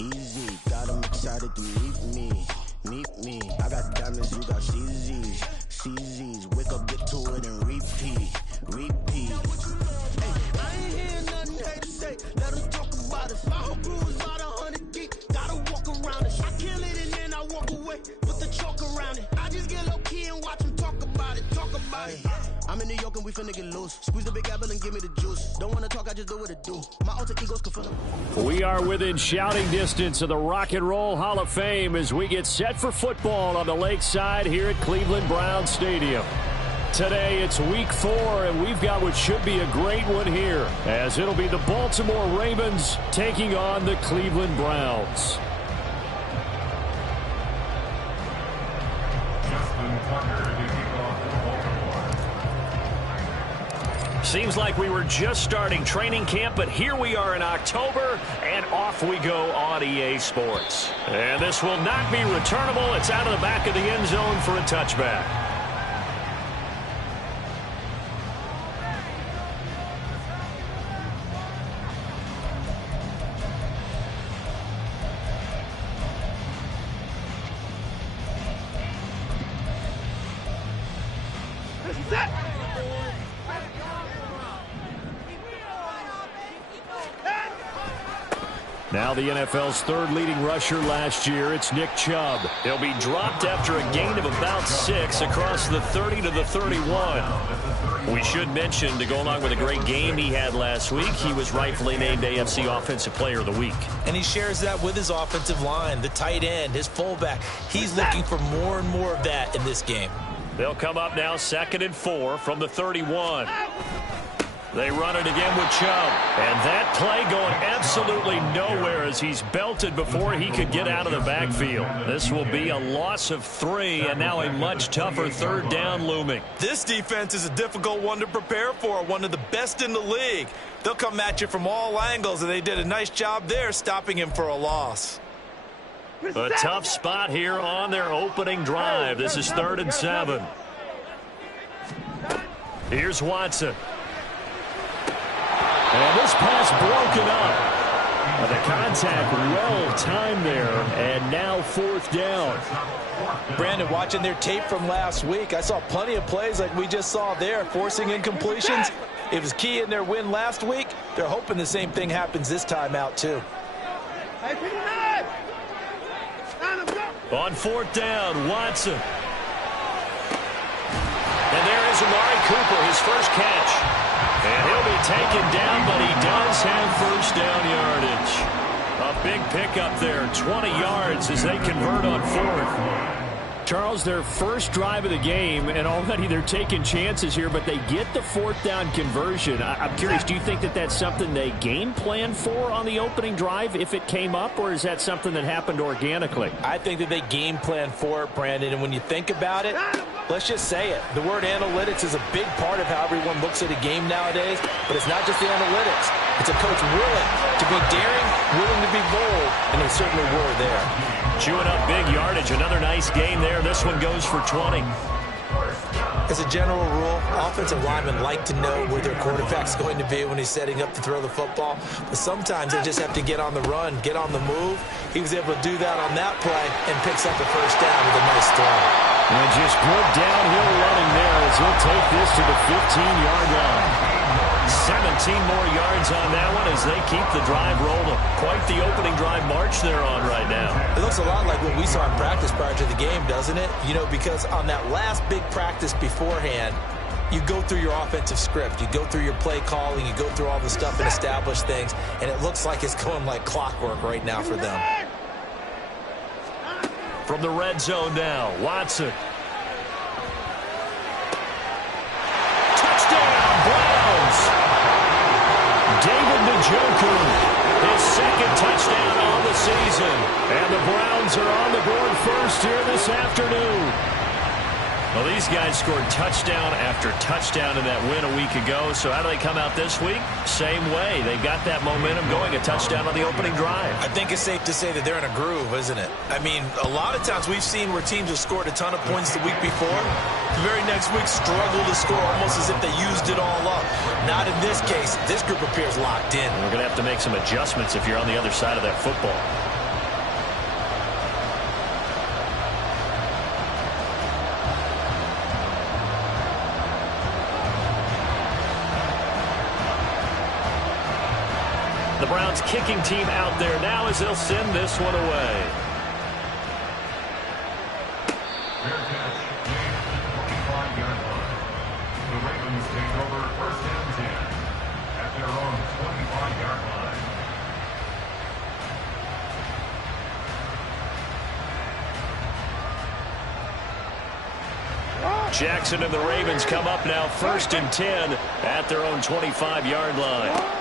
Easy, got them excited to meet me. I got diamonds, you got CZs. Wake up, get to it, and repeat. Hey, I ain't hearing nothing they say. Let them talk about us. My whole crew is about 100 deep. Gotta walk around it. I kill it and then I walk away with the chalk around it. I just get low key and watch them talk about it. I'm in New York and we finna get loose. Squeeze the big apple and give me the juice. Don't wanna talk, I just do what it do. My alter egos can feel it. We are within shouting distance of the Rock and Roll Hall of Fame as we get set for football on the lakeside here at Cleveland Browns Stadium. Today it's week 4 and we've got what should be a great one here as it'll be the Baltimore Ravens taking on the Cleveland Browns. Seems like we were just starting training camp, but here we are in October, and off we go on EA Sports. And this will not be returnable. It's out of the back of the end zone for a touchback. Now the NFL's third leading rusher last year, it's Nick Chubb. He'll be dropped after a gain of about 6 across the 30 to the 31. We should mention, to go along with a great game he had last week, he was rightfully named AFC Offensive Player of the Week. And he shares that with his offensive line, the tight end, his fullback. He's looking for more and more of that in this game. They'll come up now 2nd and 4 from the 31. They run it again with Chubb. And that play going absolutely nowhere as he's belted before he could get out of the backfield. This will be a loss of 3 and now a much tougher 3rd down looming. This defense is a difficult one to prepare for, one of the best in the league. They'll come at you from all angles, and they did a nice job there stopping him for a loss. A tough spot here on their opening drive. This is 3rd and 7. Here's Watson. And this pass broken up. The contact well timed there, and now 4th down. Brandon, watching their tape from last week, I saw plenty of plays like we just saw there, forcing incompletions. It was key in their win last week. They're hoping the same thing happens this time out, too. On 4th down, Watson. And there is Amari Cooper, his first catch. And he'll be taken down, but he does have 1st down yardage. A big pickup there, 20 yards as they convert on 4th. Charles, their first drive of the game, and already they're taking chances here, but they get the 4th down conversion. I'm curious, do you think that that's something they game plan for on the opening drive if it came up, or is that something that happened organically? I think that they game plan for it, Brandon, and when you think about it, let's just say it. The word analytics is a big part of how everyone looks at a game nowadays, but it's not just the analytics. It's a coach willing to be daring, willing to be bold, and they certainly were there. Chewing up big yardage. Another nice gain there. This one goes for 20. As a general rule, offensive linemen like to know where their quarterback's going to be when he's setting up to throw the football. But sometimes they just have to get on the run, get on the move. He was able to do that on that play and picks up the 1st down with a nice throw. And just good downhill running there as he'll take this to the 15-yard line. 17 more yards on that one as they keep the drive rolling. Quite the opening drive march they're on right now. It looks a lot like what we saw in practice prior to the game, doesn't it? You know, because on that last big practice beforehand, you go through your offensive script. You go through your play calling. You go through all the stuff and establish things. And it looks like it's going like clockwork right now for them. From the red zone now, Watson. Touchdown, Browns! David Njoku, his 2nd touchdown on the season. And the Browns are on the board first here this afternoon. Well, these guys scored touchdown after touchdown in that win a week ago. So how do they come out this week? Same way. They got that momentum going, a touchdown on the opening drive. I think it's safe to say that they're in a groove, isn't it? I mean, a lot of times we've seen where teams have scored a ton of points the week before. The very next week struggle to score almost as if they used it all up. Not in this case. This group appears locked in. We're going to have to make some adjustments if you're on the other side of that football. The Browns kicking team out there now as they'll send this one away. Fair catch, made at the 25-yard line. The Ravens take over first and 10 at their own 25-yard line. Jackson and the Ravens come up now first and 10 at their own 25-yard line.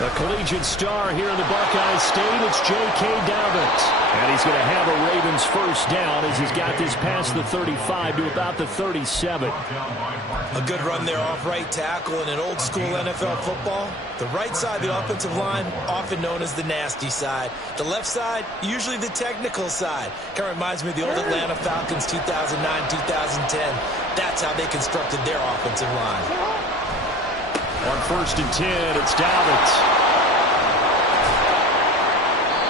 A collegiate star here in the Buckeye State, it's J.K. Dobbins. And he's going to have a Ravens first down as he's got this past the 35 to about the 37. A good run there off right tackle in an old school NFL football. The right side of the offensive line, often known as the nasty side. The left side, usually the technical side. Kind of reminds me of the old Atlanta Falcons 2009-2010. That's how they constructed their offensive line. On first and 10, it's Dobbins.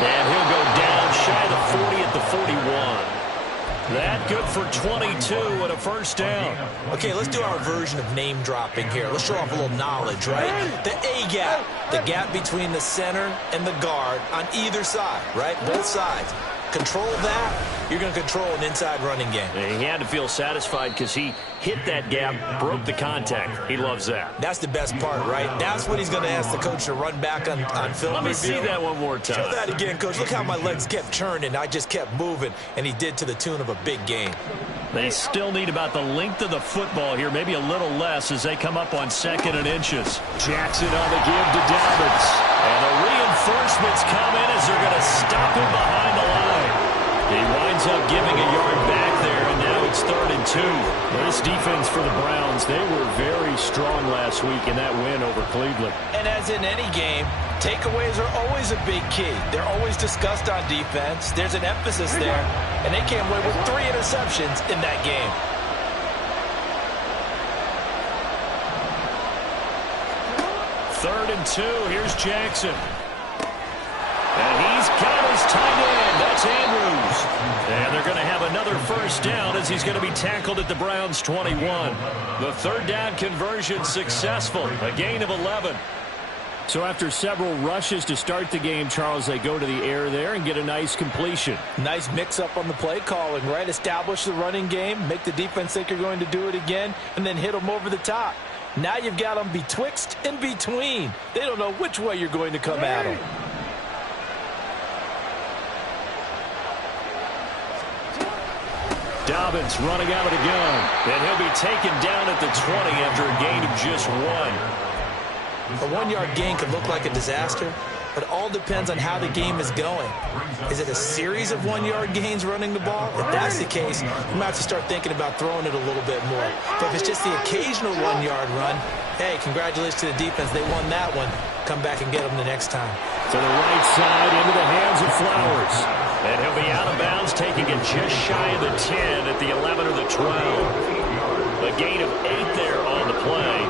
And he'll go down shy of the 40 at the 41. That good for 22 and a first down. Okay, let's do our version of name dropping here. Let's show off a little knowledge, right? The A-gap, the gap between the center and the guard on either side, right? Both sides. Control that, you're going to control an inside running game. And he had to feel satisfied because he hit that gap, broke the contact. He loves that. That's the best part, right? That's what he's going to ask the coach to run back on film. Let me see that one more time. Show that again, coach. Look how my legs kept churning. I just kept moving, and he did to the tune of a big game. They still need about the length of the football here, maybe a little less as they come up on second and inches. Jackson on the give to Dobbins. And the reinforcements come in as they're going to stop him behind the line. He winds up giving a yard back there, and now it's 3rd and 2. This defense for the Browns, they were very strong last week in that win over Cleveland. And as in any game, takeaways are always a big key. They're always discussed on defense. There's an emphasis there, and they came away with 3 interceptions in that game. Third and 2, here's Jackson. And he's got his tight end. That's Andrews. And they're going to have another first down as he's going to be tackled at the Browns' 21. The third down conversion successful. A gain of 11. So after several rushes to start the game, Charles, they go to the air there and get a nice completion. Nice mix-up on the play calling, right? Establish the running game, make the defense think you're going to do it again, and then hit them over the top. Now you've got them betwixt and between. They don't know which way you're going to come at them. Dobbins running out of the gun. And he'll be taken down at the 20 after a gain of just 1. A 1-yard gain could look like a disaster, but it all depends on how the game is going. Is it a series of 1-yard gains running the ball? If that's the case, you might have to start thinking about throwing it a little bit more. But if it's just the occasional 1-yard run, hey, congratulations to the defense. They won that one. Come back and get them the next time. To the right side, into the hands of Flowers. And he'll be out of bounds, taking it just shy of the 10 at the 11 or the 12. A gain of 8 there on the play.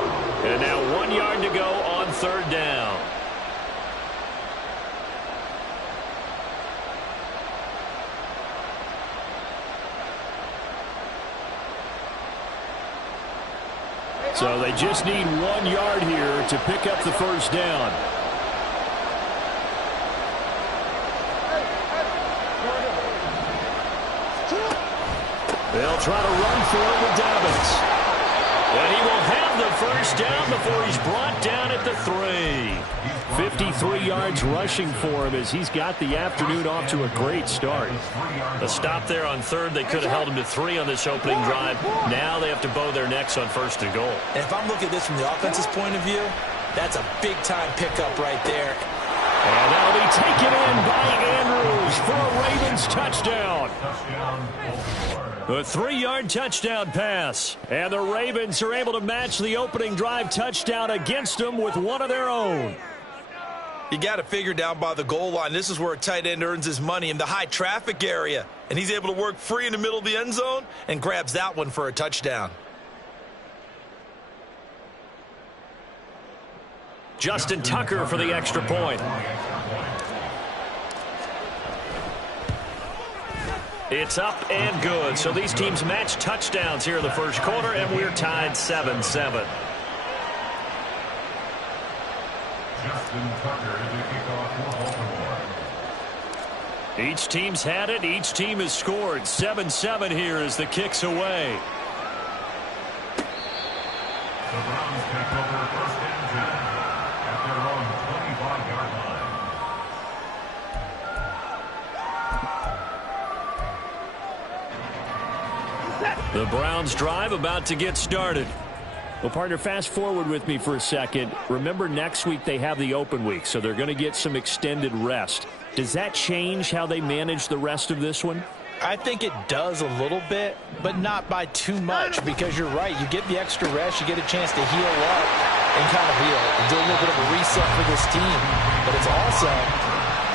And now 1 yard to go on third down. So they just need 1 yard here to pick up the first down. They'll try to run for it with Dobbins. And he will have the first down before he's brought down at the 3. 53 yards rushing for him as he's got the afternoon off to a great start. A stop there on third. They could have held him to 3 on this opening drive. Now they have to bow their necks on first and goal. And if I'm looking at this from the offense's point of view, that's a big-time pickup right there. And that'll be taken in by Andrews for a Ravens touchdown. A 3-yard touchdown pass. And the Ravens are able to match the opening drive touchdown against them with one of their own. You got to figure down by the goal line. This is where a tight end earns his money, in the high traffic area. And he's able to work free in the middle of the end zone and grabs that one for a touchdown. Justin Tucker for the extra point. It's up and good. So these teams match touchdowns here in the first quarter, and we're tied 7-7. Justin Tucker to kick off for Baltimore. Each team's had it. Each team has scored. 7-7 here as the kick's away. The Browns take over first and 10 at their own 25-yard line. The Browns drive about to get started. Well, partner, fast forward with me for a second. Remember, next week they have the open week, so they're going to get some extended rest. Does that change how they manage the rest of this one? I think it does a little bit, but not by too much, because you're right. You get the extra rest. You get a chance to heal up and kind of heal and do a little bit of a reset for this team. But it's also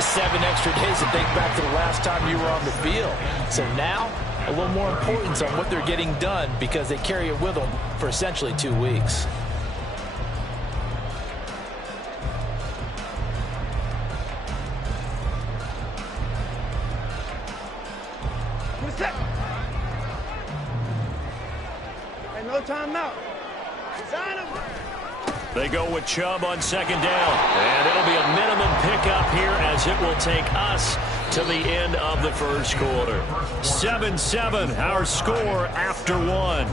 7 extra days to think back to the last time you were on the field. So now, a little more importance on what they're getting done because they carry it with them for essentially 2 weeks. And no timeout. They go with Chubb on second down. And it'll be a minimum pickup here as it will take us to the end of the first quarter. 7-7, our score after 1.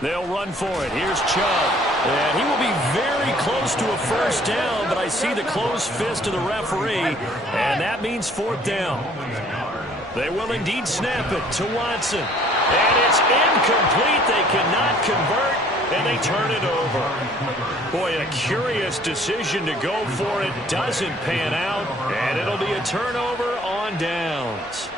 They'll run for it. Here's Chubb. And he will be very close to a first down, but I see the closed fist of the referee, and that means 4th down. They will indeed snap it to Watson. And it's incomplete. They cannot convert, and they turn it over. Boy, a curious decision to go for it. Doesn't pan out, and it'll be a turnover on downs.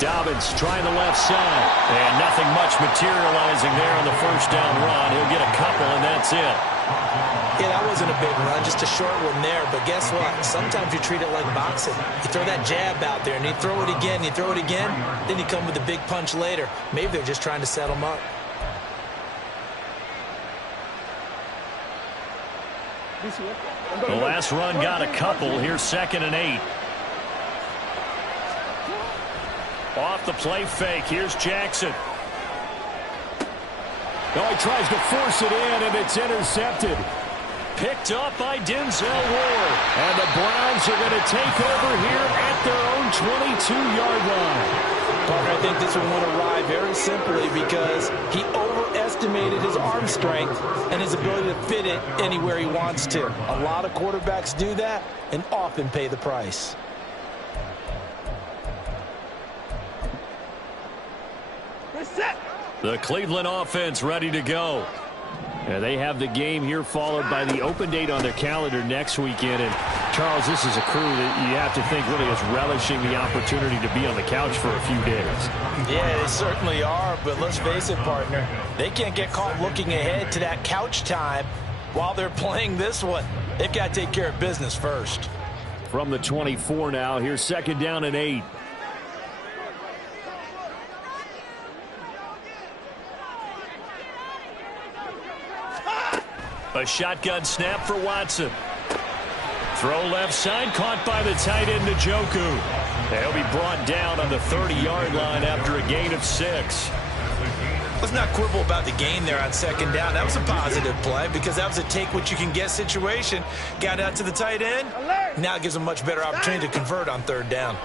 Dobbins trying the left side. And nothing much materializing there on the first down run. He'll get a couple, and that's it. Yeah, that wasn't a big run, just a short one there. But guess what? Sometimes you treat it like boxing. You throw that jab out there, and you throw it again, you throw it again, then you come with a big punch later. Maybe they're just trying to set him up. The last run got a couple. Here's 2nd and 8. Off the play fake. Here's Jackson. Oh, he tries to force it in, and it's intercepted. Picked up by Denzel Ward. And the Browns are going to take over here at their own 22-yard line. Parker, I think this one would arrive very simply because he overestimated his arm strength and his ability to fit it anywhere he wants to. A lot of quarterbacks do that and often pay the price. The Cleveland offense ready to go. And they have the game here followed by the open date on their calendar next weekend. And, Charles, this is a crew that you have to think really is relishing the opportunity to be on the couch for a few days. Yeah, they certainly are. But let's face it, partner, they can't get caught looking ahead to that couch time while they're playing this one. They've got to take care of business first. From the 24 now, here's 2nd down and 8. A shotgun snap for Watson. Throw left side, caught by the tight end Njoku. They'll be brought down on the 30-yard line after a gain of 6. Let's not quibble about the gain there on 2nd down. That was a positive play because that was a take-what-you-can-get situation. Got out to the tight end. Now it gives them much better opportunity to convert on 3rd down.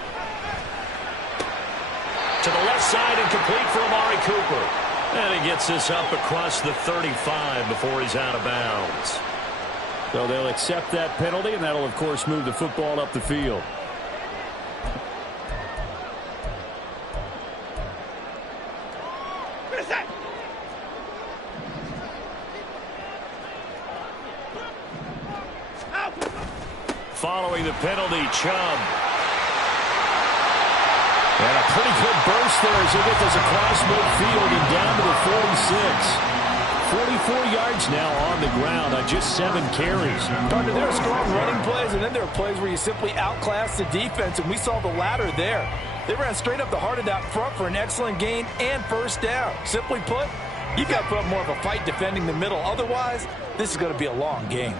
To the left side and complete for Amari Cooper. And he gets this up across the 35 before he's out of bounds. So they'll accept that penalty, and that'll, of course, move the football up the field. Following the penalty, Chubb. And a pretty good burst there as he gets us across midfield and down to the 46. 44 yards now on the ground on just 7 carries. Partner, there are strong running plays, and then there are plays where you simply outclass the defense, and we saw the latter there. They ran straight up the heart of that front for an excellent gain and first down. Simply put, you've got to put up more of a fight defending the middle. Otherwise, this is going to be a long game.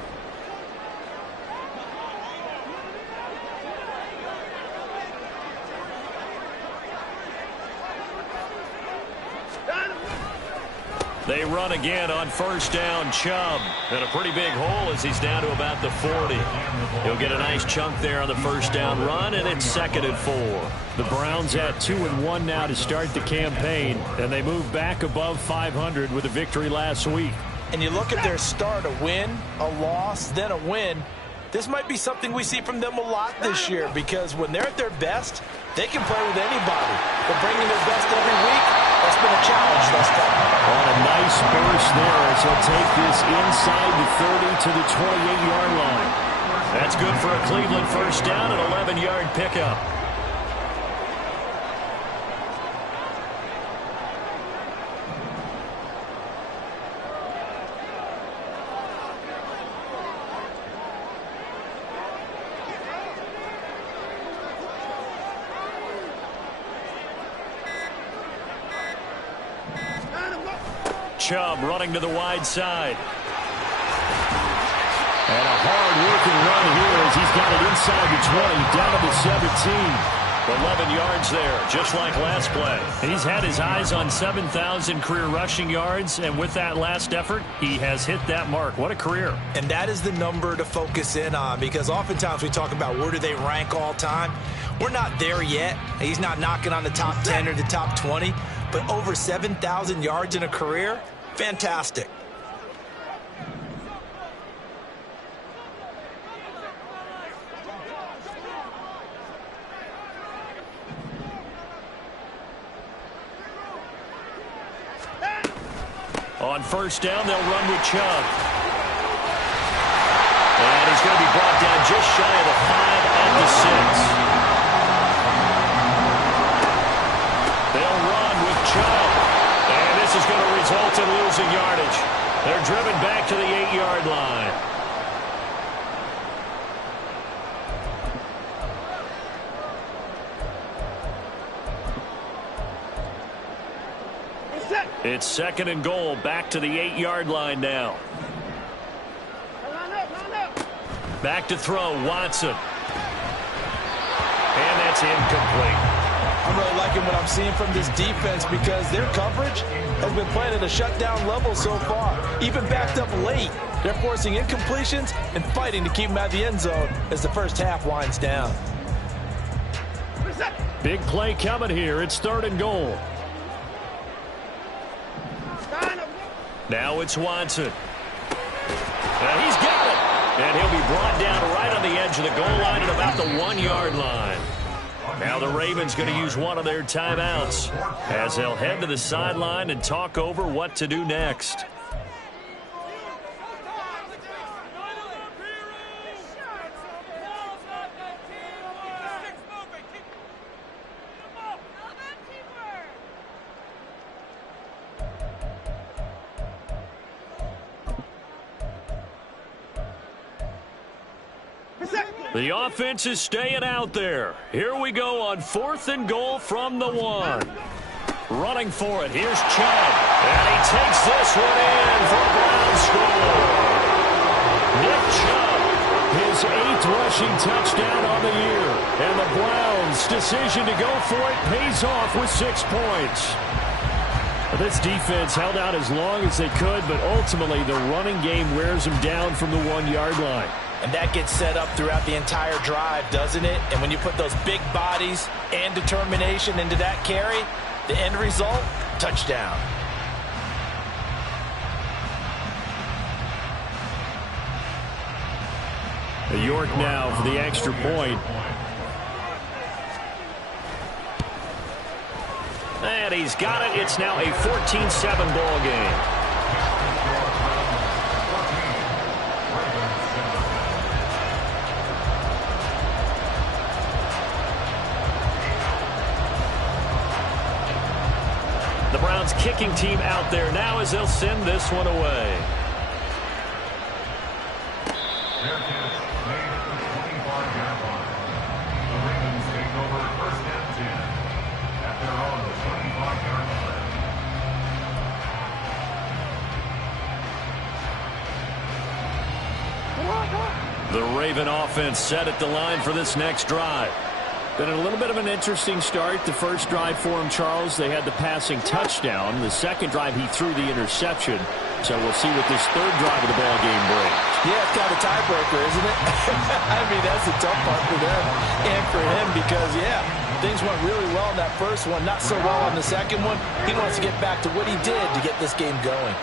They run again on first down. Chubb in a pretty big hole as he's down to about the 40. He'll get a nice chunk there on the first down run, and it's 2nd and 4. The Browns at 2-1 now to start the campaign, and they move back above 500 with a victory last week. And you look at their start, a win, a loss, then a win. This might be something we see from them a lot this year, because when they're at their best, they can play with anybody. But bringing their best every week, that's been a challenge thus far. On a nice burst there as he'll take this inside the 30 to the 28-yard line. That's good for a Cleveland first down, an 11-yard pickup. Chubb running to the wide side. And a hard-working run here as he's got it inside the 20, down to the 17. 11 yards there, just like last play. He's had his eyes on 7,000 career rushing yards, and with that last effort, he has hit that mark. What a career. And that is the number to focus in on, because oftentimes we talk about where do they rank all time. We're not there yet. He's not knocking on the top 10 or the top 20, but over 7,000 yards in a career, fantastic. On first down, they'll run with Chubb. And he's going to be brought down just shy of the 5 at the 6. They'll run with Chubb. And this is going to result in losing yardage. They're driven back to the 8-yard line. It's 2nd and goal, back to the 8-yard line now. Back to throw, Watson. And that's incomplete. I'm really liking what I'm seeing from this defense, because their coverage has been playing at a shutdown level so far. Even backed up late, they're forcing incompletions and fighting to keep them out of the end zone as the first half winds down. Big play coming here. It's 3rd and goal. Now it's Watson. And he's got it. And he'll be brought down right on the edge of the goal line at about the 1-yard line. Now the Ravens going to use one of their timeouts as they'll head to the sideline and talk over what to do next. The offense is staying out there. Here we go on 4th and goal from the 1. Running for it. Here's Chubb. And he takes this one in for a Brown score. Nick Chubb, his 8th rushing touchdown on the year. And the Browns' decision to go for it pays off with 6 points. This defense held out as long as they could, but ultimately the running game wears them down from the 1-yard line. And that gets set up throughout the entire drive, doesn't it? And when you put those big bodies and determination into that carry, the end result, touchdown. York now for the extra point. And he's got it. It's now a 14-7 ball game. Browns kicking team out there now as they'll send this one away. Fair catch made at the 25-yard line. The Ravens take over first and 10 at their own 25-yard line. The Raven offense set at the line for this next drive. Been a little bit of an interesting start. The first drive for him, Charles, they had the passing touchdown. The second drive, he threw the interception. So we'll see what this third drive of the ball game brings. Yeah, it's kind of a tiebreaker, isn't it? I mean, that's the tough part for them and for him because, yeah, things went really well in that first one, not so well on the second one. He wants to get back to what he did to get this game going.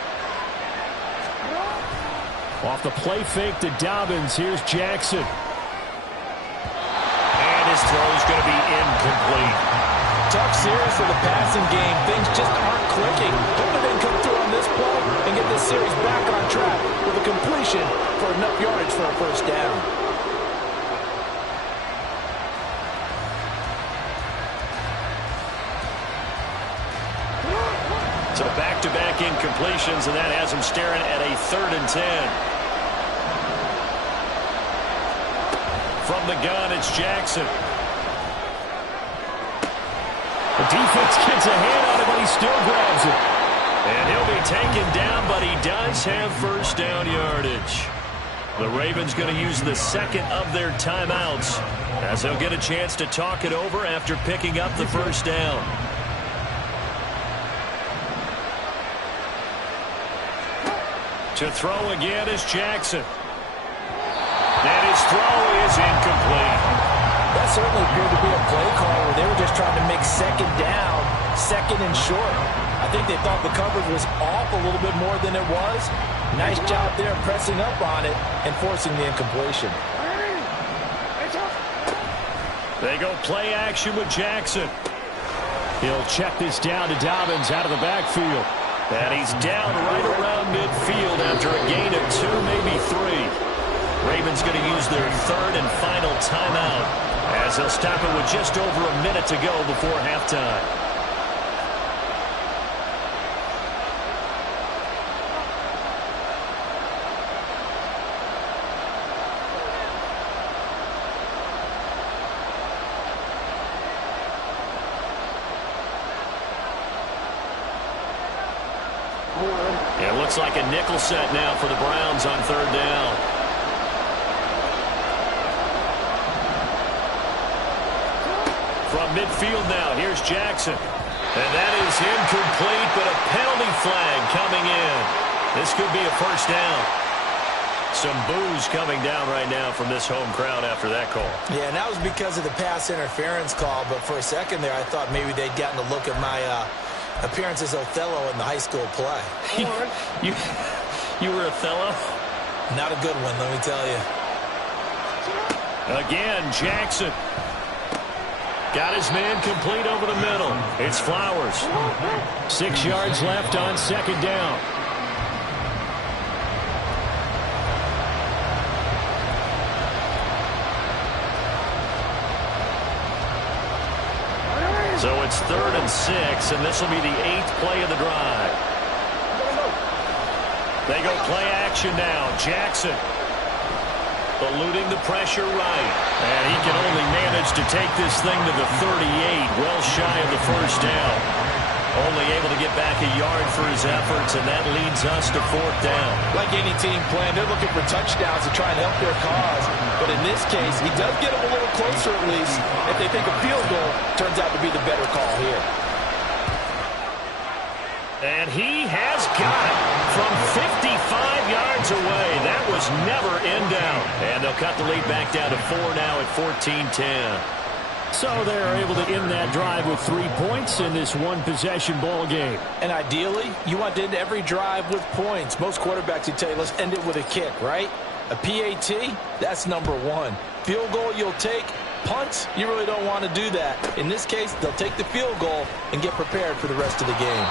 Off the play fake to Dobbins, here's Jackson. And his throw's going to be incomplete. Tough series for the passing game. Things just aren't clicking. Hoping they can come through on this play and get this series back on track with a completion for enough yardage for a first down. So back-to-back incompletions, and that has him staring at a 3rd and 10. From the gun, it's Jackson. The defense gets a hand on it, but he still grabs it. And he'll be taken down, but he does have first down yardage. The Ravens going to use the second of their timeouts as they'll get a chance to talk it over after picking up the first down. To throw again is Jackson. And his throw is incomplete. That certainly appeared to be a play call where they were just trying to make second down, second and short. I think they thought the coverage was off a little bit more than it was. Nice job there pressing up on it and forcing the incompletion. They go play action with Jackson. He'll check this down to Dobbins out of the backfield. And he's down right around midfield after a gain of 2, maybe 3. Ravens going to use their 3rd and final timeout as they'll stop it with just over a minute to go before halftime. It looks like a nickel set now for the Browns on 3rd down. From midfield now, here's Jackson. And that is incomplete, but a penalty flag coming in. This could be a first down. Some boos coming down right now from this home crowd after that call. Yeah, and that was because of the pass interference call, but for a second there I thought maybe they'd gotten a look at my appearance as Othello in the high school play. You were Othello? Not a good one, let me tell you. Again, Jackson. Got his man complete over the middle. It's Flowers. 6 yards left on 2nd down. So it's 3rd and 6, and this will be the 8th play of the drive. They go play action now. Jackson eluding the pressure right. And he can only manage to take this thing to the 38, well shy of the first down. Only able to get back a yard for his efforts, and that leads us to 4th down. Like any team playing, they're looking for touchdowns to try and help their cause. But in this case, he does get them a little closer at least. If they think a field goal turns out to be the better call here. And he has got it from 55 yards away. That was never in doubt. And they'll cut the lead back down to 4 now at 14-10. So they're able to end that drive with 3 points in this one-possession ball game. And ideally, you want to end every drive with points. Most quarterbacks would tell you, let's end it with a kick, right? A PAT, that's number 1. Field goal you'll take. Punts, you really don't want to do that. In this case, they'll take the field goal and get prepared for the rest of the game.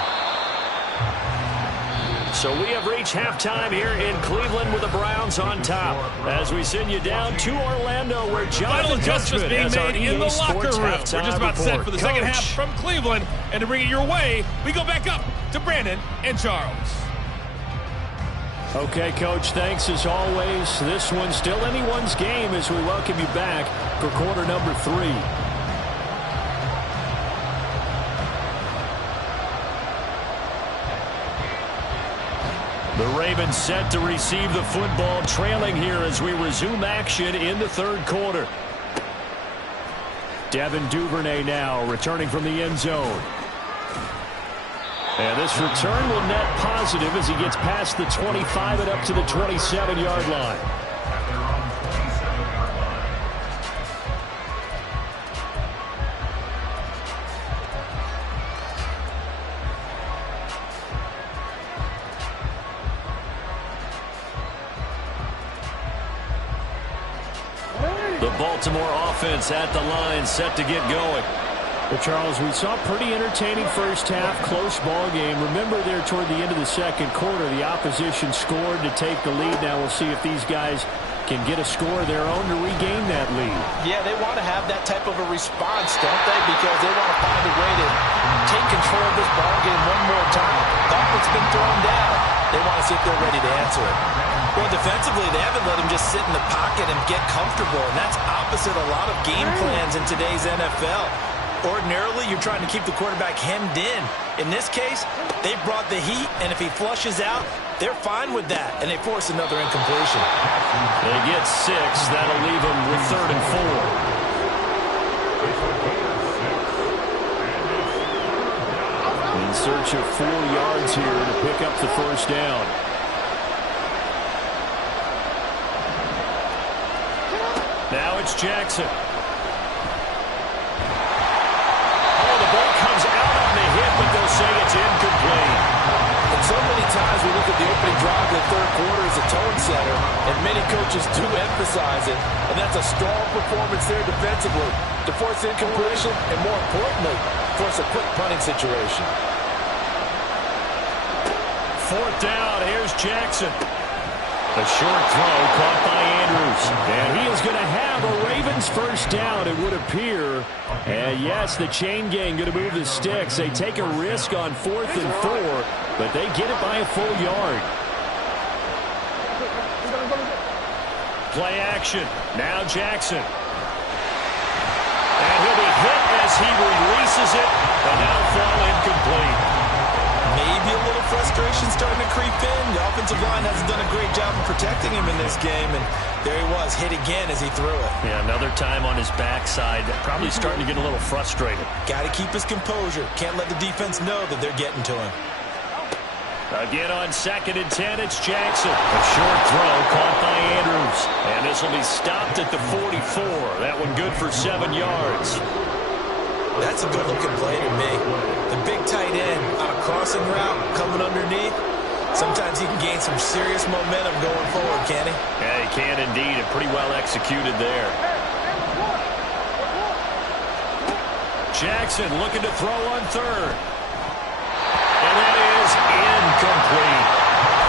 So we have reached halftime here in Cleveland with the Browns on top. As we send you down to Orlando, where Jonathan Coachman being has our made in the EA locker Sports room. halftime We're just about report. set for the second half from Cleveland. And to bring it your way, we go back up to Brandon and Charles. Okay, Coach, thanks as always. This one's still anyone's game as we welcome you back for quarter number 3. The Ravens set to receive the football, trailing here as we resume action in the third quarter. Devin Duvernay now returning from the end zone. And this return will net positive as he gets past the 25 and up to the 27-yard line. At their own 27-yard line. The Baltimore offense at the line, set to get going. Well, Charles, we saw a pretty entertaining first half, close ball game. Remember there toward the end of the second quarter, the opposition scored to take the lead. Now we'll see if these guys can get a score of their own to regain that lead. Yeah, they want to have that type of a response, don't they? Because they want to find a way to take control of this ball game one more time. The offense been thrown down. They want to see if they're ready to answer it. Well, defensively, they haven't let him just sit in the pocket and get comfortable, and that's opposite a lot of game plans in today's NFL. Ordinarily, you're trying to keep the quarterback hemmed in. In this case, they brought the heat, and if he flushes out, they're fine with that, and they force another incompletion. They get 6. That'll leave them with 3rd and 4. In search of 4 yards here to pick up the first down. Now it's Jackson. The ball comes out on the hit, but they'll say it's incomplete. And so many times we look at the opening drive of the third quarter as a tone setter, and many coaches do emphasize it, and that's a strong performance there defensively to force incompletion and, more importantly, force a quick punting situation. 4th down, here's Jackson. A short throw caught by Andrews. And he is going to have a Ravens first down, it would appear. And yes, the chain gang going to move the sticks. They take a risk on 4th and 4, but they get it by a full yard. Play action. Now Jackson. And he'll be hit as he releases it, and that'll fall incomplete. Maybe a little frustration starting to creep in. The offensive line hasn't done a great job of protecting him in this game, and there he was, hit again as he threw it. Yeah, another time on his backside, probably starting to get a little frustrated. Got to keep his composure. Can't let the defense know that they're getting to him. Again on 2nd and 10, it's Jackson. A short throw caught by Andrews. And this will be stopped at the 44. That one good for 7 yards. That's a good-looking play to me. The big tight end on a crossing route coming underneath. Sometimes he can gain some serious momentum going forward, can he? Yeah, he can indeed, and pretty well executed there. Jackson looking to throw on 3rd. And that is incomplete.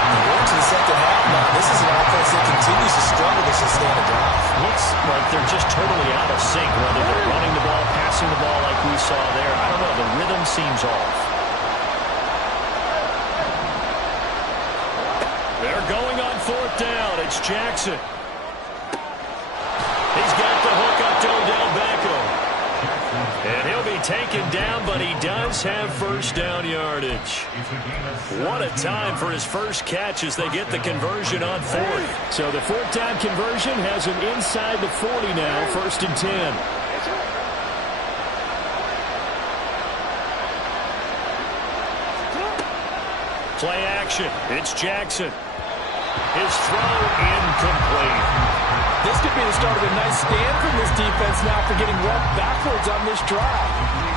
We're into the second half now. This is an offense that continues to struggle to sustain a drive. Looks like they're just totally out of sync, whether they're running the ball, passing the ball like we saw there. I don't know, the rhythm seems off. They're going on 4th down. It's Jackson. He's got the hook up to Odell Beckham. And he'll be taken down, but he does have first down yardage. What a time for his first catch as they get the conversion on 4th. So the 4th down conversion has him inside the 40 now, 1st and 10. Play action. It's Jackson. His throw incomplete. This could be the start of a nice stand from this defense now for getting run backwards on this drive.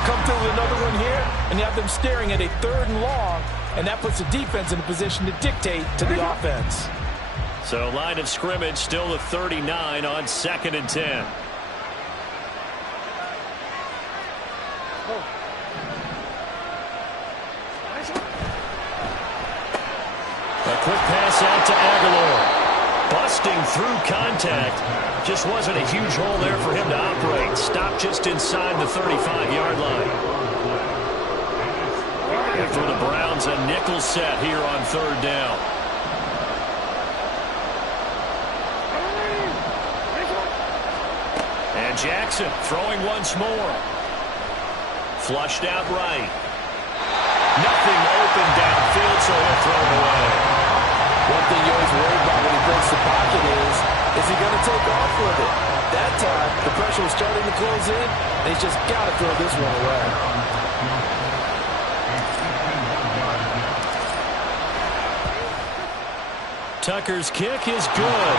Come through with another one here, and you have them staring at a 3rd and long, and that puts the defense in a position to dictate to the offense. So line of scrimmage still the 39 on 2nd and 10. quick pass out to Aguilar. Busting through contact. Just wasn't a huge hole there for him to operate. Stopped just inside the 35-yard line. And for the Browns, a nickel set here on third down. And Jackson throwing once more. Flushed out right. Nothing open downfield, so he'll throw it away. One thing you always worry about when he breaks the pocket is he going to take off with it? That time, the pressure was starting to close in, and he's just got to throw this one away. Tucker's kick is good.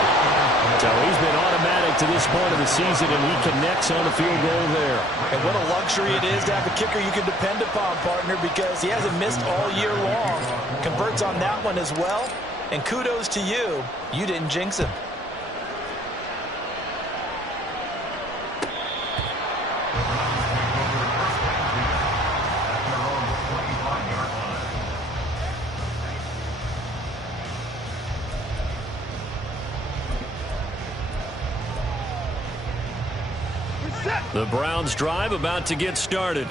So he's been automatic to this point of the season, and he connects on a field goal there. And what a luxury it is to have a kicker you can depend upon, partner, because he hasn't missed all year long. Converts on that one as well. And kudos to you. You didn't jinx him. The Browns drive about to get started.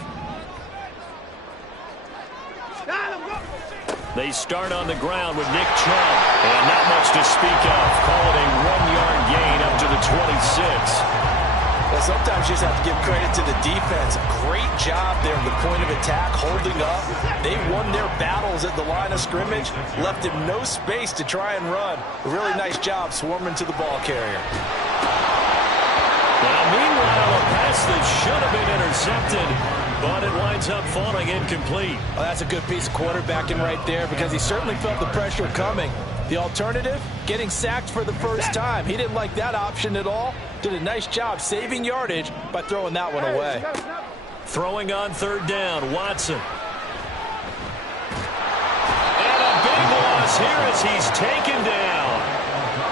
They start on the ground with Nick Chubb. And not much to speak of. Call it a 1-yard gain up to the 26. Well, sometimes you just have to give credit to the defense. Great job there at the point of attack, holding up. They won their battles at the line of scrimmage, left him no space to try and run. A really nice job swarming to the ball carrier. Now, meanwhile, a pass that should have been intercepted, but it winds up falling incomplete. Well, that's a good piece of quarterbacking right there because he certainly felt the pressure coming. The alternative, getting sacked for the first time. He didn't like that option at all. Did a nice job saving yardage by throwing that one away. Throwing on third down, Watson. And a big loss here as he's taken down.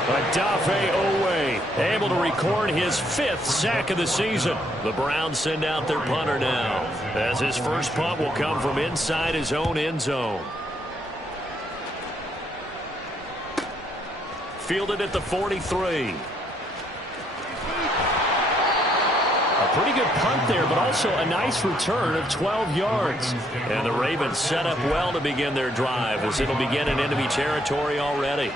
Odafe Oweh able to record his 5th sack of the season. The Browns send out their punter now, as his first punt will come from inside his own end zone. Fielded at the 43. A pretty good punt there, but also a nice return of 12 yards. And the Ravens set up well to begin their drive, as it'll begin in enemy territory already.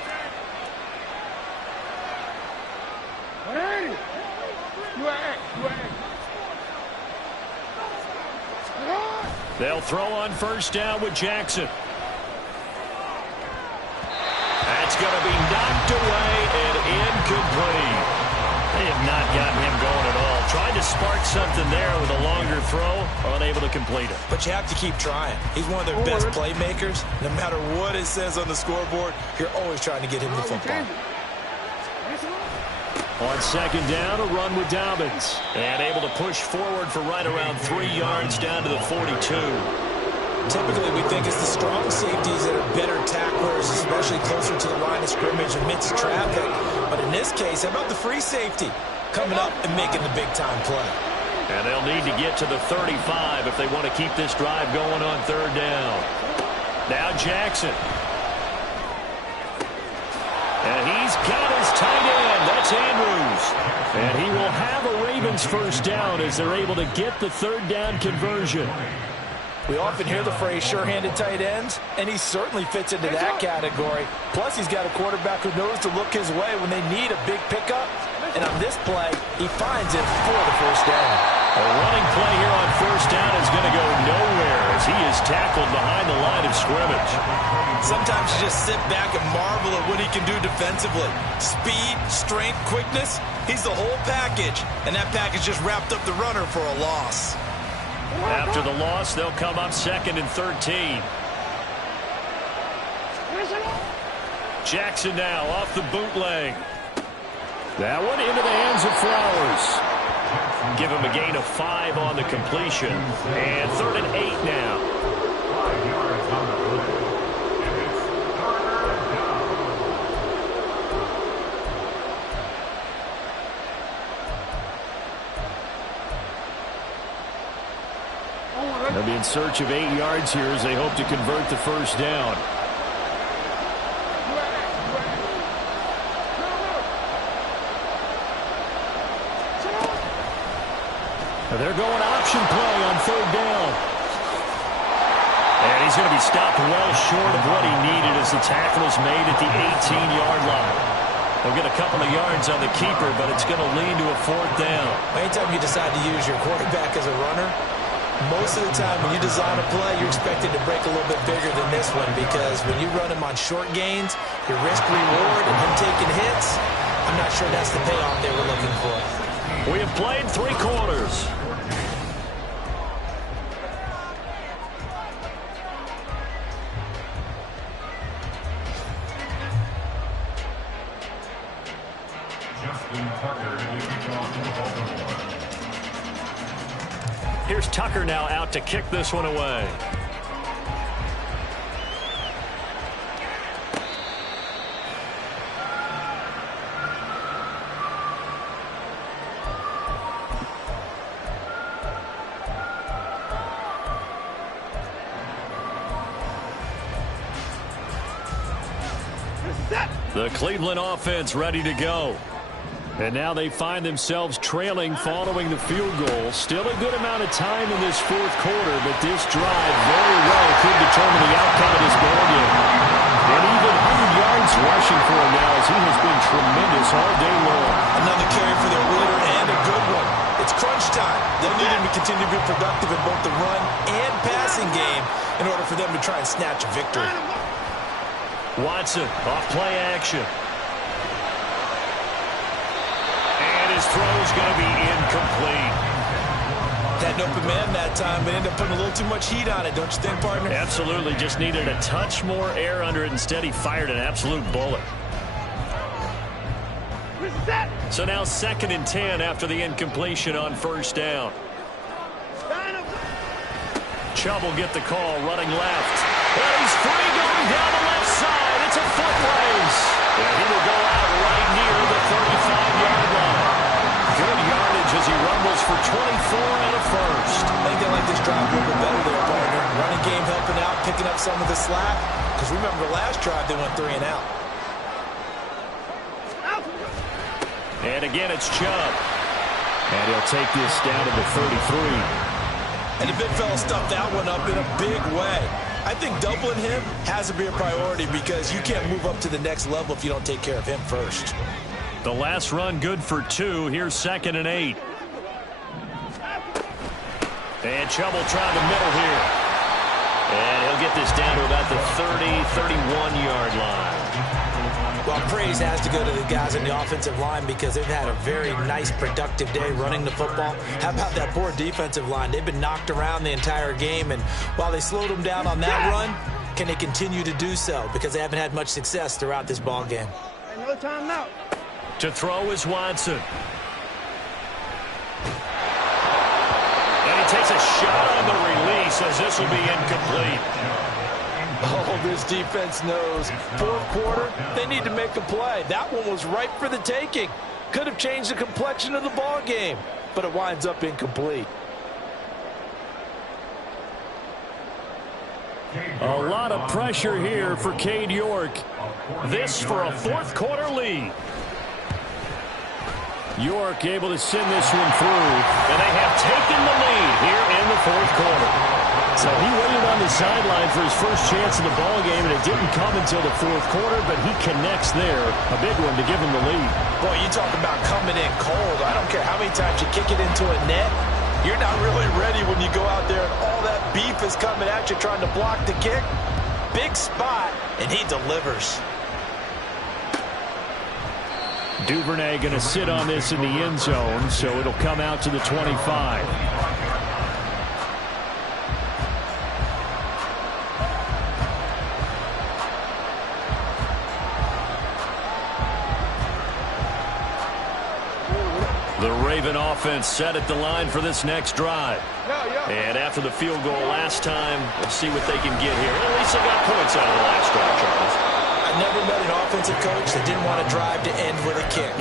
They'll throw on first down with Jackson. That's going to be knocked away and incomplete. They have not gotten him going at all. Tried to spark something there with a longer throw, unable to complete it. But you have to keep trying. He's one of their best playmakers. No matter what it says on the scoreboard, you're always trying to get him the football. On second down, a run with Dobbins. And able to push forward for right around 3 yards down to the 42. Typically, we think it's the strong safeties that are better tacklers, especially closer to the line of scrimmage amidst traffic. But in this case, how about the free safety coming up and making the big-time play? And they'll need to get to the 35 if they want to keep this drive going on third down. Now Jackson. And he's got his tight end. That's Andrews. And he will have a Ravens first down as they're able to get the third down conversion. We often hear the phrase sure-handed tight ends, and he certainly fits into that category. Plus, he's got a quarterback who knows to look his way when they need a big pickup. And on this play, he finds it for the first down. A running play here on first down is going to go nowhere as he is tackled behind the line of scrimmage. Sometimes you just sit back and marvel at what he can do defensively. Speed, strength, quickness, he's the whole package. And that package just wrapped up the runner for a loss. After the loss, they'll come up 2nd and 13. Jackson now off the bootleg. That one into the hands of Flowers. Give him a gain of 5 on the completion. And 3rd and 8 now. 5 yards on the play. And it's 3rd down. They'll be in search of 8 yards here as they hope to convert the first down. They're going option play on third down. And he's going to be stopped well short of what he needed as the tackle is made at the 18-yard line. They'll get a couple of yards on the keeper, but it's going to lead to a fourth down. Anytime you decide to use your quarterback as a runner, most of the time when you design a play, you're expected to break a little bit bigger than this one, because when you run him on short gains, your risk-reward and him taking hits, I'm not sure that's the payoff they were looking for. We have played 3 quarters. Here's Tucker now out to kick this one away. The Cleveland offense ready to go. And now they find themselves trailing following the field goal. Still a good amount of time in this fourth quarter, but this drive very well could determine the outcome of this ball game. And even 100 yards rushing for him now, as he has been tremendous all day long. Another carry for their leader, and a good one. It's crunch time. They'll need him to continue to be productive in both the run and passing game in order for them to try and snatch a victory. Watson off play action. His throw is going to be incomplete. Had an open man that time, but ended up putting a little too much heat on it, don't you think, partner? Absolutely. Just needed a touch more air under it. Instead, he fired an absolute bullet. So now 2nd and 10 after the incompletion on first down. Chubb will get the call, running left. And he's free going down the left side. It's a foot race. And he will go out right near the 35-yard line. Good yardage as he rumbles for 24 and a first. I think they like this drive a little bit better there, partner. Running game helping out, picking up some of the slack. Because remember, the last drive they went 3 and out. And again, it's Chubb. And he'll take this down to the 33. And the big fella stuffed that one up in a big way. I think doubling him has to be a priority, because you can't move up to the next level if you don't take care of him first. The last run good for 2. Here's 2nd and 8. And Chubb will try the middle here. And he'll get this down to about the 30, 31-yard line. Well, praise has to go to the guys in the offensive line, because they've had a very nice, productive day running the football. How about that poor defensive line? They've been knocked around the entire game, and while they slowed them down on that run, can they continue to do so? Because they haven't had much success throughout this ball game. No timeout. To throw is Watson. And he takes a shot on the release, as this will be incomplete. Oh, this defense knows. Fourth quarter, they need to make a play. That one was ripe for the taking. Could have changed the complexion of the ball game, but it winds up incomplete. A lot of pressure here for Cade York. This for a fourth quarter lead. York able to send this one through. And they have taken the lead here in the fourth quarter. So he waited on the sideline for his first chance in the ball game, and it didn't come until the fourth quarter, but he connects there. A big one to give him the lead. Boy, you talk about coming in cold. I don't care how many times you kick it into a net. You're not really ready when you go out there and all that beef is coming at you trying to block the kick. Big spot, and he delivers. Duvernay going to sit on this in the end zone, so it'll come out to the 25. The Raven offense set at the line for this next drive. And after the field goal last time, we'll see what they can get here. At least they got points out of the last drive, Charles. I never met an offensive coach that didn't want to drive to end with a kick.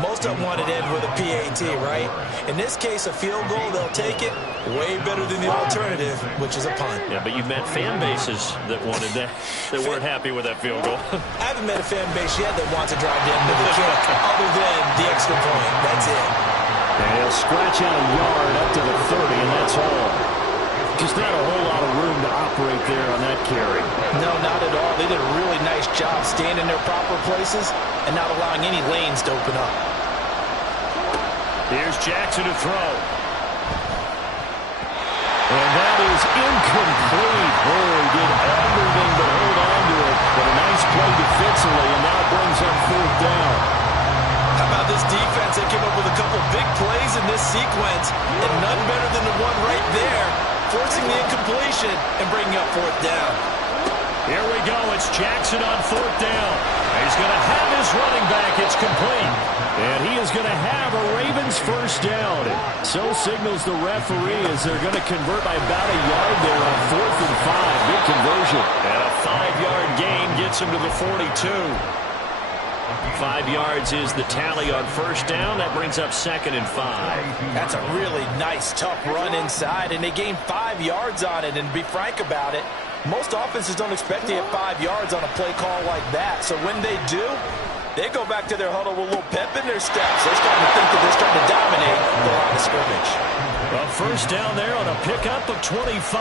Most of them wanted to end with a PAT, right? In this case, a field goal, they'll take it. Way better than the alternative, which is a punt. Yeah, but you've met fan bases that wanted that, that weren't happy with that field goal. I haven't met a fan base yet that wants to drive to end with a kick, other than the extra point. That's it. And he'll scratch out a yard up to the 30, and that's all. Just not a whole lot of room to operate there on that carry. No, not at all. They did a really nice job staying in their proper places and not allowing any lanes to open up. Here's Jackson to throw. And that is incomplete. Oh, he did everything but hold on to it. But a nice play defensively, and now brings up 4th down. How about this defense? They came up with a couple big plays in this sequence, and none better than the one right there, forcing the incompletion and bringing up 4th down. Here we go. It's Jackson on 4th down. He's going to have his running back. It's complete. And he is going to have a Ravens 1st down. So signals the referee as they're going to convert by about a yard there on 4th and 5. Big conversion. And a 5-yard gain gets him to the 42. 5 yards is the tally on 1st down. That brings up 2nd and 5. That's a really nice, tough run inside, and they gained 5 yards on it. And to be frank about it, most offenses don't expect to get 5 yards on a play call like that. So when they do, they go back to their huddle with a little pep in their steps. They're starting to think that they're starting to dominate the line of scrimmage. A 1st down there on a pickup of 25.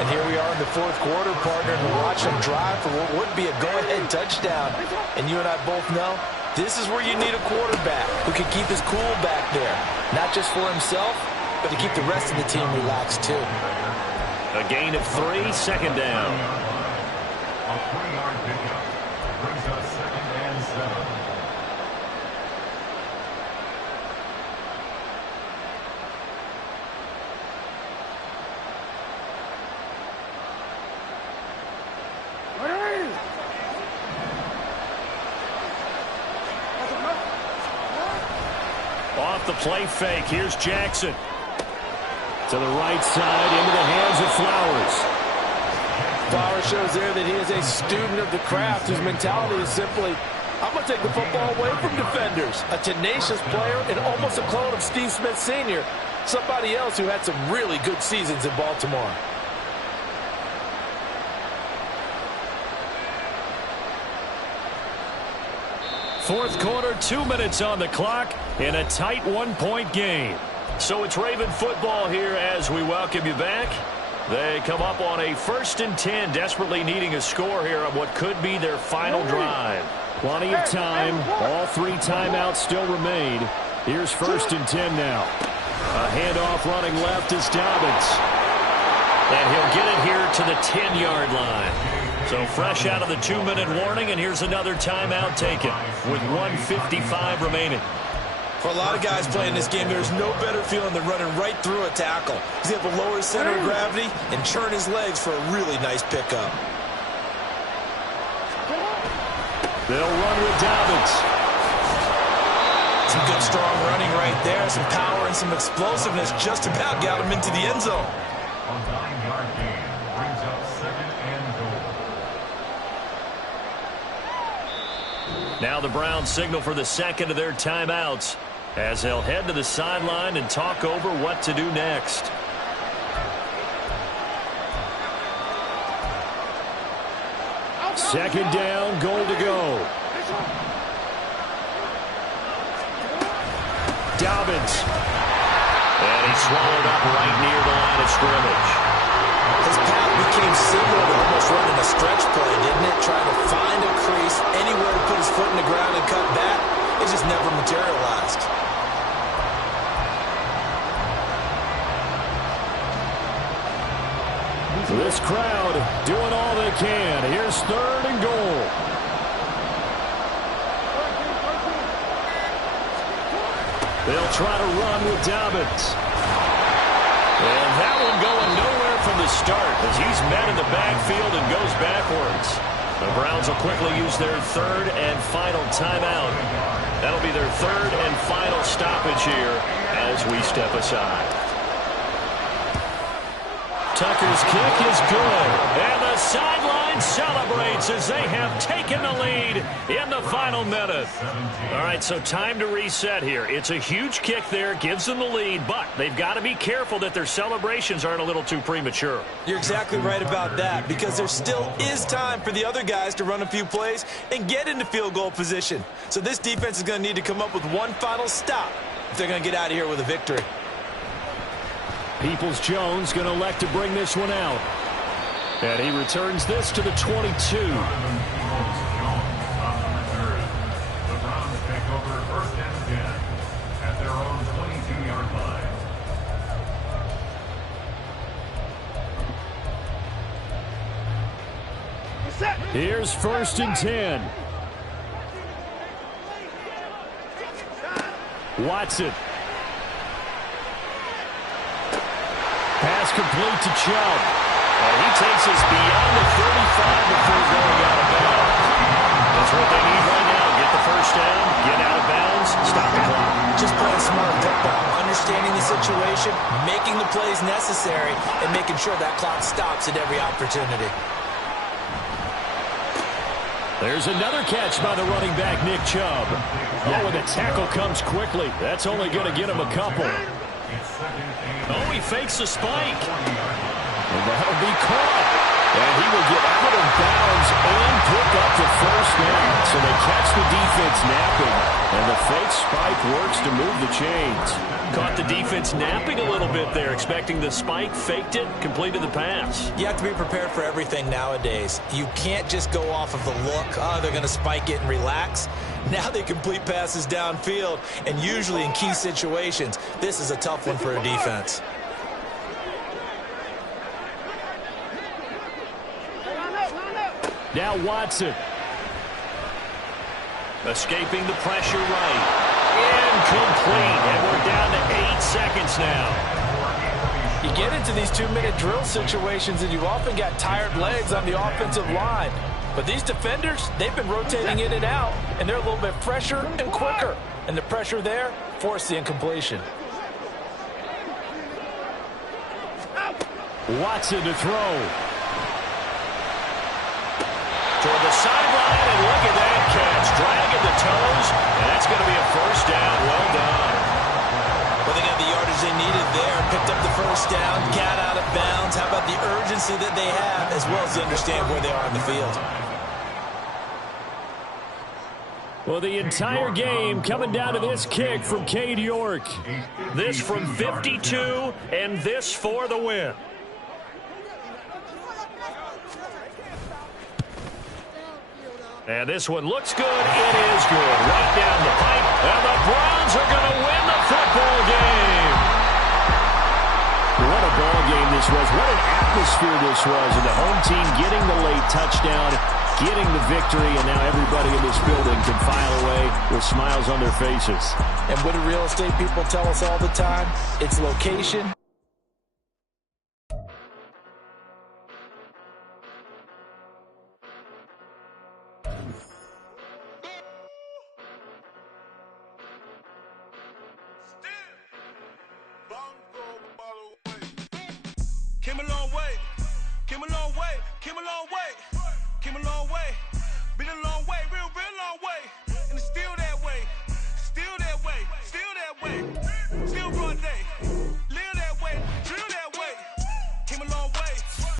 And here we are in the 4th quarter, partner, and we're watching them drive for what would be a go-ahead touchdown. And you and I both know this is where you need a quarterback who can keep his cool back there. Not just for himself, but to keep the rest of the team relaxed too. A gain of 3, 2nd down. A 3-yard pickup brings us 2nd and 7. Off the play fake. Here's Jackson. To the right side, into the hands of Flowers. Flowers shows there that he is a student of the craft whose mentality is simply, I'm going to take the football away from defenders. A tenacious player and almost a clone of Steve Smith Sr., somebody else who had some really good seasons in Baltimore. Fourth quarter, 2 minutes on the clock in a tight 1-point game. So it's Raven football here as we welcome you back. They come up on a 1st and 10, desperately needing a score here on what could be their final drive. Plenty of time. All 3 timeouts still remain. Here's 1st and 10 now. A handoff running left is Dobbins. And he'll get it here to the 10-yard line. So fresh out of the 2-minute warning, and here's another timeout taken with 1:55 remaining. For a lot of guys playing this game, there's no better feeling than running right through a tackle. He's able to lower his center of gravity and churn his legs for a really nice pickup. They'll run with Dobbins. Some good, strong running right there. Some power and some explosiveness just about got him into the end zone. A 9-yard gain brings up 2nd and goal. Now the Browns signal for the second of their timeouts as they'll head to the sideline and talk over what to do next. Second down, goal to go. Dobbins. And he's swallowed up right near the line of scrimmage. His path became similar to almost running a stretch play, didn't it? Trying to find a crease, anywhere to put his foot in the ground and cut back. It just never materialized. This crowd doing all they can. Here's 3rd and goal. They'll try to run with Dobbins. And that one going nowhere from the start as he's met in the backfield and goes backwards. The Browns will quickly use their 3rd and final timeout. That'll be their 3rd and final stoppage here as we step aside. Tucker's kick is good. And the sideline celebrates as they have taken the lead in the final minute. All right, so time to reset here. It's a huge kick there, gives them the lead, but they've got to be careful that their celebrations aren't a little too premature. You're exactly right about that, because there still is time for the other guys to run a few plays and get into field goal position. So this defense is going to need to come up with one final stop if they're going to get out of here with a victory. Peoples-Jones going to elect to bring this one out. And he returns this to the 22. The Browns take over first and 10 at their own 22-yard line. Here's first and 10. Watson. Pass complete to Chubb. And he takes us beyond the 35 before going out of bounds. That's what they need right now. Get the first down, get out of bounds, stop the clock. Just playing smart football, understanding the situation, making the plays necessary, and making sure that clock stops at every opportunity. There's another catch by the running back, Nick Chubb. Oh, and the tackle comes quickly. That's only going to get him a couple. Oh, he fakes the spike. And that'll be caught. And he will get out of bounds and pick up the first down. So they catch the defense napping. And the fake spike works to move the chains. Caught the defense napping a little bit there, expecting the spike, faked it, completed the pass. You have to be prepared for everything nowadays. You can't just go off of the look, oh, they're going to spike it and relax. Now they complete passes downfield, and usually in key situations, this is a tough one for a defense. Now Watson. Escaping the pressure right. Incomplete, and we're down to 8 seconds now. You get into these 2-minute drill situations, and you've often got tired legs on the offensive line. But these defenders, they've been rotating in and out, and they're a little bit fresher and quicker. And the pressure there forced the incompletion. Watson to throw. Toward the sideline, and look at that catch. Dragging the toes, and that's going to be a first down. Well done. Well, they got the yardage they needed there. Picked up the first down, got out of bounds. How about the urgency that they have, as well as they understand where they are on the field? Well, the entire game coming down to this kick from Cade York. This from 52, and this for the win. And this one looks good. It is good. Right down the pipe. And the Browns are going to win the football game. What a ball game this was. What an atmosphere this was. And the home team getting the late touchdown, getting the victory, and now everybody in this building can file away with smiles on their faces. And what do real estate people tell us all the time? It's location. Came a long way, came a long way, came a long way, came a long way.